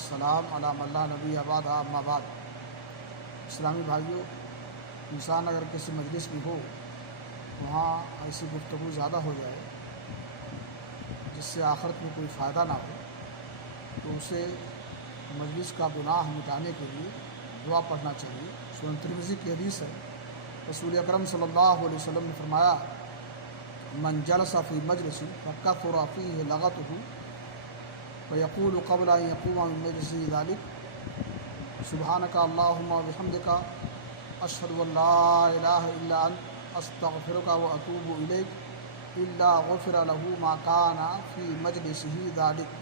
والسلام علی من لا نبی بعد اما بعد۔ اسلامی بھائیوں، انسان اگر کسی مجلس میں ہو وہاں ایسی گفتگو زیادہ ہو جائے جس سے آخرت میں کوئی فائدہ نہ ہو تو اسے مجلس کا گناہ مٹانے کے لیے دعا پڑھنا چاہیے۔ سنن ترمذی کی حدیث ہے، رسول اکرم صلی اللہ علیہ وسلم نے فرمایا من جلس فی مجلس فکثر فیہ لغطہ ویقول قبل ان یقوم من مجلسہ ذلک سبحانک اللہم وبحمدک اشہد ان لا الہ الا انت استغفرک واتوب الیک الا غفر له ما کان فی مجلسہ ذلک۔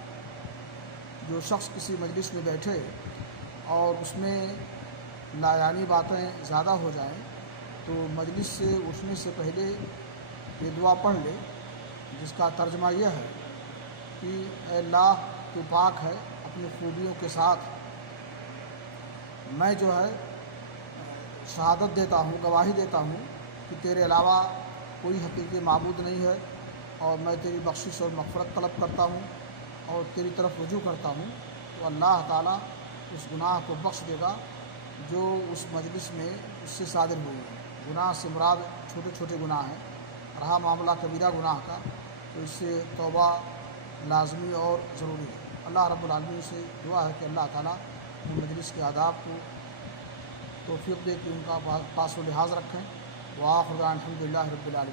جو شخص کسی مجلس میں بیٹھے اور اس میں لایعنی باتیں زیادہ ہو جائیں تو مجلس سے اٹھنے سے پہلے یہ دعا پڑھ لے، جس کا ترجمہ یہ ہے کہ اے اللہ تو پاک ہے اپنی خوبیوں کے ساتھ، میں جو ہے شہادت دیتا ہوں، گواہی دیتا ہوں کہ تیرے علاوہ کوئی حقیقی معبود نہیں ہے، اور میں تیری بخشش اور مغفرت طلب کرتا ہوں اور تیری طرف رجوع کرتا ہوں، تو اللہ تعالیٰ اس گناہ کو بخش دے گا جو اس مجلس میں اس سے صادر ہوئی ہے۔ گناہ سے مراد چھوٹے چھوٹے گناہ ہیں، رہا معاملہ کبیرہ گناہ کا تو اس سے توبہ لازمی اور ضروری ہے۔ اللہ رب العالمین سے دعا ہے کہ اللہ تعالیٰ ان مجلس کے آداب کو توفیق دے کہ ان کا پاس و لحاظ رکھیں۔ وآخر دعوانا الحمد للہ رب العالمین۔